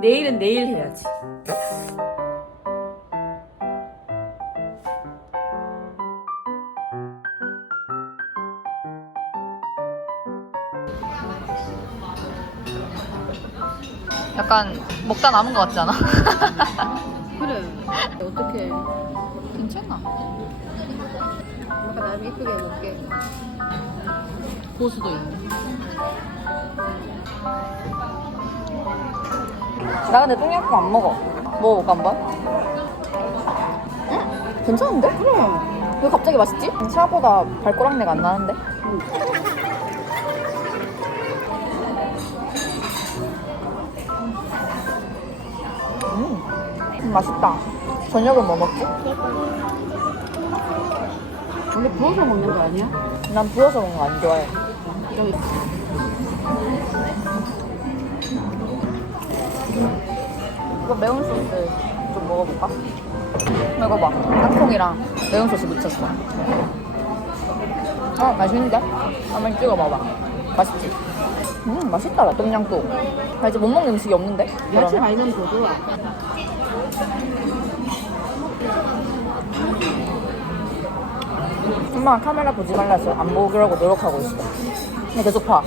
내일은 내일 해야지. 약간 먹다 남은 것 같지 않아? 그래. 어떻게? 괜찮아. 엄마가 나름 이쁘게 먹게. 고수도 있네. 나 근데 똥약국 안 먹어. 먹어볼까 한번? 응? 괜찮은데? 그럼. 왜 갑자기 맛있지? 생각보다 발꼬락내가 안 나는데? 음, 맛있다. 저녁은 뭐 먹지? 원래 부어서 먹는 거 아니야? 난 부어서 먹는 거 안 좋아해. 좀 이거 매운 소스 좀 먹어볼까? 이거 봐. 땅콩이랑 매운 소스 묻혔어. 어, 맛있는데? 한번 찍어 먹어봐. 맛있지? 음, 맛있다, 똠양꿍. 나 이제 못 먹는 음식이 없는데? 야채? 많이 넣으면 더 좋아. 엄마 카메라 보지 말라서 안 보려고 노력하고 있어. 근데 계속 봐.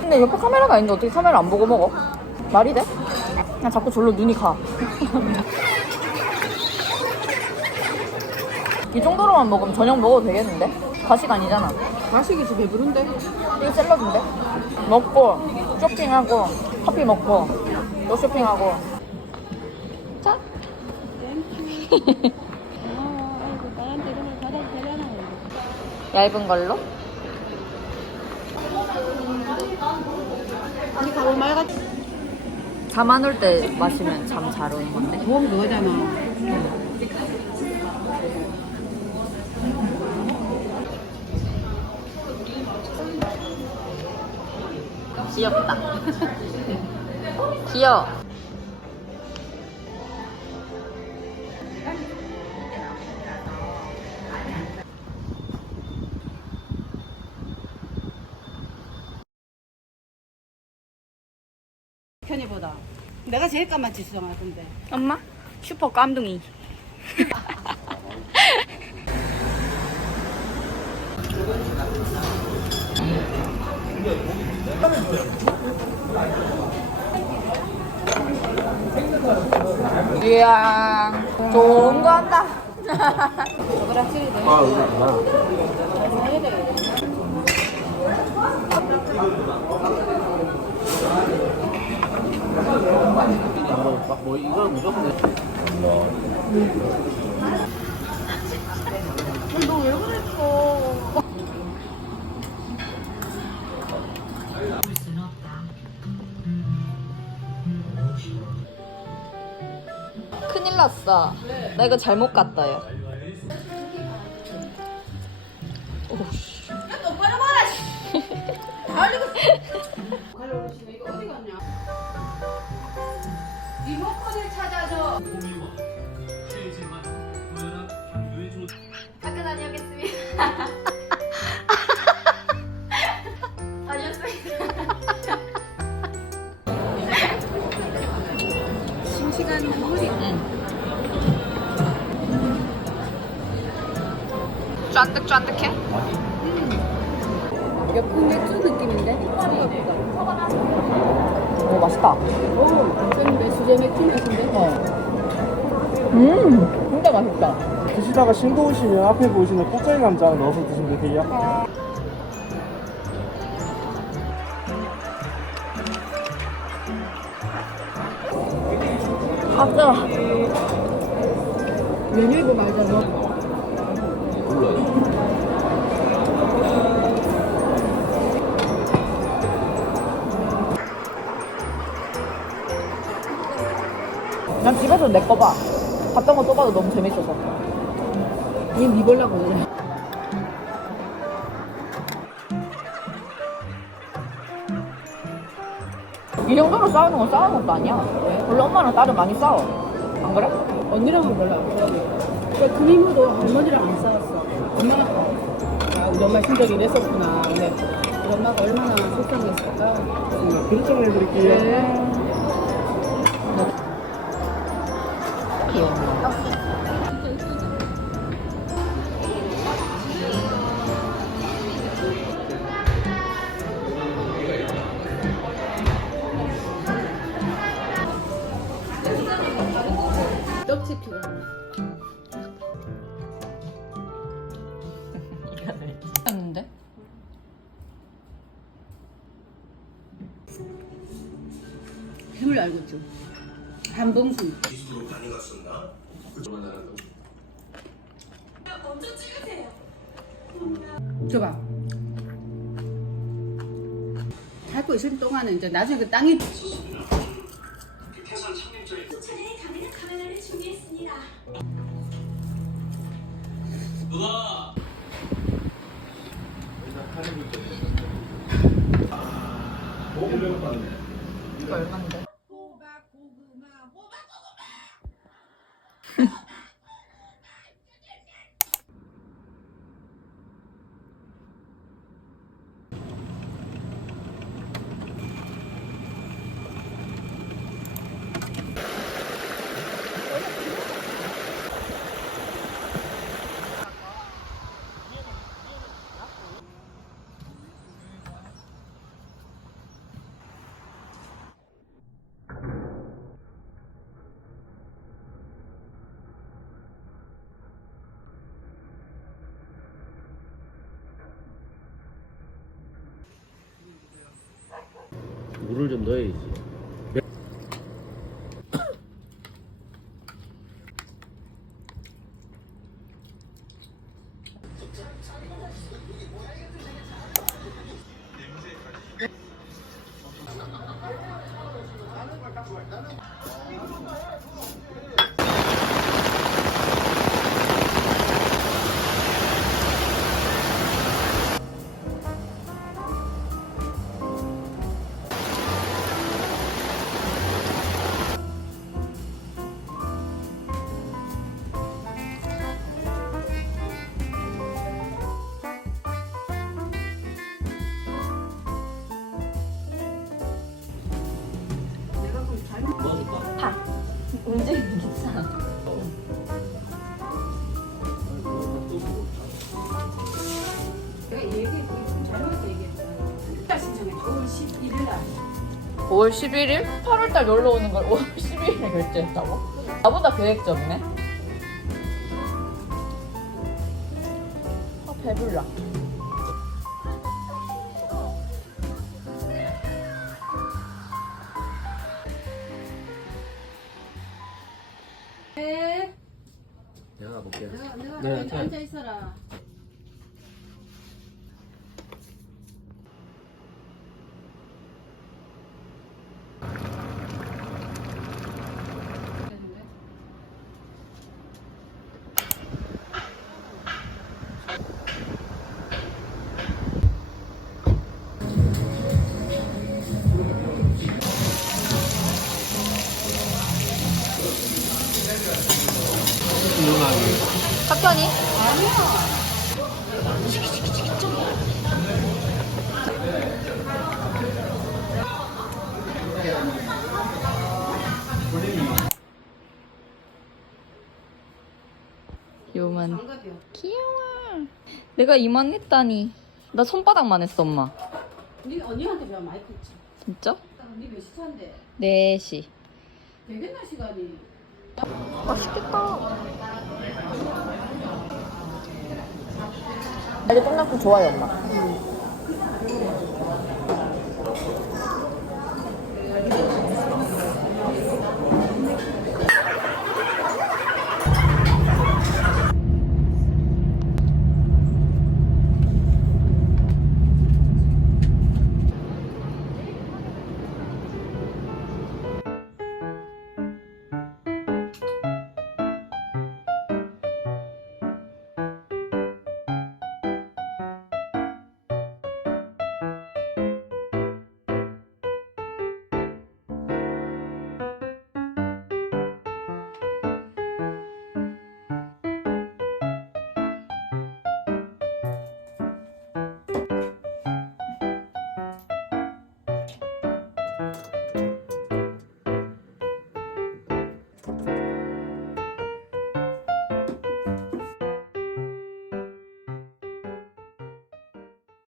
근데 옆에 카메라가 있는데 어떻게 카메라 안 보고 먹어? 말이 돼? 그냥 자꾸 절로 눈이 가. 이 정도로만 먹으면 저녁 먹어도 되겠는데? 과식 아니잖아. 가식이지 배부른데? 이거 샐러드인데? 먹고 쇼핑하고 커피 먹고 또 쇼핑하고 자? 얇은 걸로 아니 가볼 말 같아. 잠안 올 때 마시면 잠 잘 오는 건데 몸 그거잖아. 귀엽다 귀여워 편이보다. 내가 제일 까맣지 수정할 건데. 엄마 슈퍼 깜둥이 이야 좋은 거 한다. 아, 뭐, 이건 무조건. 큰일 났어. 나 이거 잘못 갔다 요 쫀득쫀득해? 몇분 맥주 느낌인데? 오 맛있다 오, 좀 수제 맥주 맛인데? 음 진짜 맛있다 드시다가 싱거우시면 앞에 보이시는 꽃가리 감자 넣어서 드시면 되게 약간. 아 뜨거 메밀고 말자 너. 난 집에서 내 거 봐. 봤던 거 또 봐도 너무 재밌어서. 얘 미볼라고 그래. 이 정도로 싸우는 건 싸우는 것도 아니야. 원래 엄마랑 딸은 많이 싸워. 안 그래? 언니랑은 별로 안. 그러니까 그 이모도 할머니랑 안 싸웠어. 엄마가 아, 우리 엄마 심정이 이랬었구나. 근데 우리 엄마가 얼마나 속상했을까. 결정해드릴게요. 떡치피가. 했는데? 힘을 알고 있죠. 한봉수. 줘봐. 밟고 있을 동안은 이제 나중에 그 땅이 차례의 카메라 카메라를 준비했습니다. 이거 얼만데? 물을 좀 넣어야지. 움직이는 괜찮아. 내가 얘기 좀 자료에서 얘기했잖아. 일단 신청해. 5월 11일 날. 5월 11일? 8월달 놀러 오는 걸 5월 11일에 결제했다고? 나보다 계획적이네. 아, 배불러. 학견이? 요만 장갑이요. 귀여워. 내가 이만했다니. 나 손바닥만 했어, 엄마. 네 언니한테 배워 많이 컸지. 진짜? 딱네몇 시간데 4시. 되겠나 시간이? 맛있겠다. 빨리 끝났고 좋아요, 엄마.